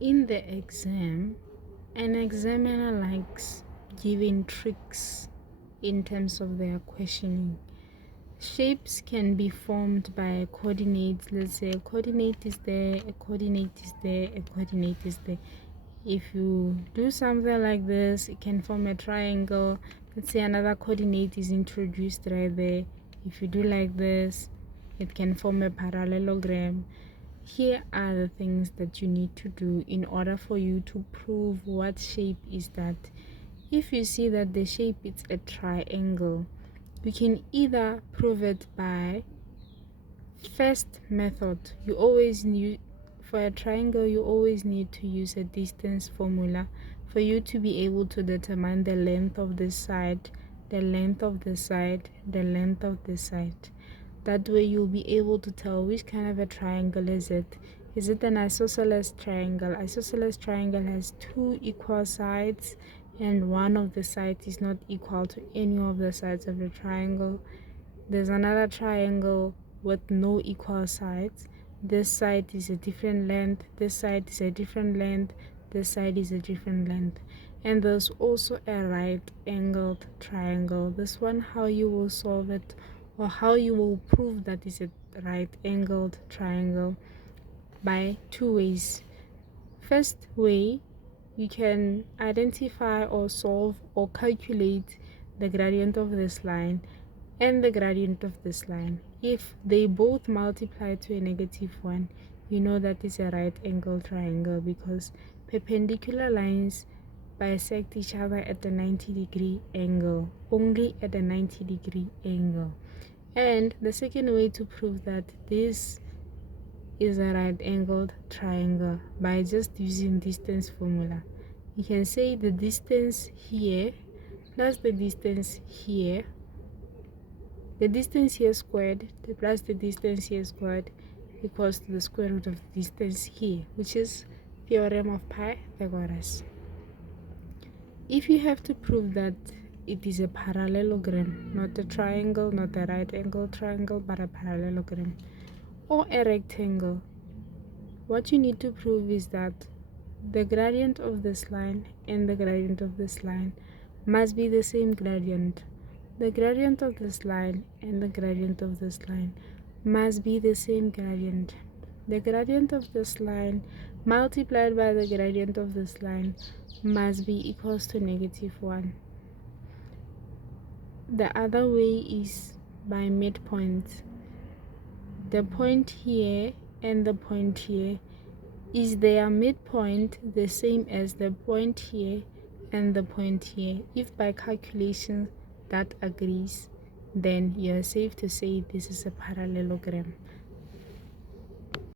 In the exam, an examiner likes giving tricks in terms of their questioning. Shapes can be formed by coordinates. Let's say a coordinate is there, a coordinate is there, a coordinate is there. If you do something like this, it can form a triangle. Let's say another coordinate is introduced right there. If you do like this, it can form a parallelogram. Here are the things that you need to do in order for you to prove what shape is that. If you see that the shape is a triangle, you can either prove it by first method. You always need, for a triangle, you always need to use a distance formula for you to be able to determine the length of this side, the length of this side, the length of this side. That way you'll be able to tell which kind of a triangle is it. Is it an isosceles triangle? Isosceles triangle has two equal sides and one of the sides is not equal to any of the sides of the triangle. There's another triangle with no equal sides. This side is a different length, this side is a different length, this side is a different length. And there's also a right angled triangle. This one, how you will solve it or how you will prove that it's a right angled triangle, by two ways. First way, you can identify or solve or calculate the gradient of this line and the gradient of this line. If they both multiply to a -1, you know that it's a right angle triangle because perpendicular lines bisect each other at a 90-degree angle, only at a 90-degree angle. And the second way to prove that this is a right angled triangle by just using distance formula. You can say the distance here plus the distance here, the distance here squared plus the distance here squared equals to the square root of the distance here, which is theorem of Pythagoras. If you have to prove that it is a parallelogram, not a triangle, not a right angle triangle, but a parallelogram or a rectangle, what you need to prove is that the gradient of this line and the gradient of this line must be the same gradient. The gradient of this line and the gradient of this line must be the same gradient. The gradient of this line multiplied by the gradient of this line must be equals to -1. The other way is by midpoints. The point here and the point here, is their midpoint the same as the point here and the point here? If by calculation that agrees, then you're safe to say this is a parallelogram.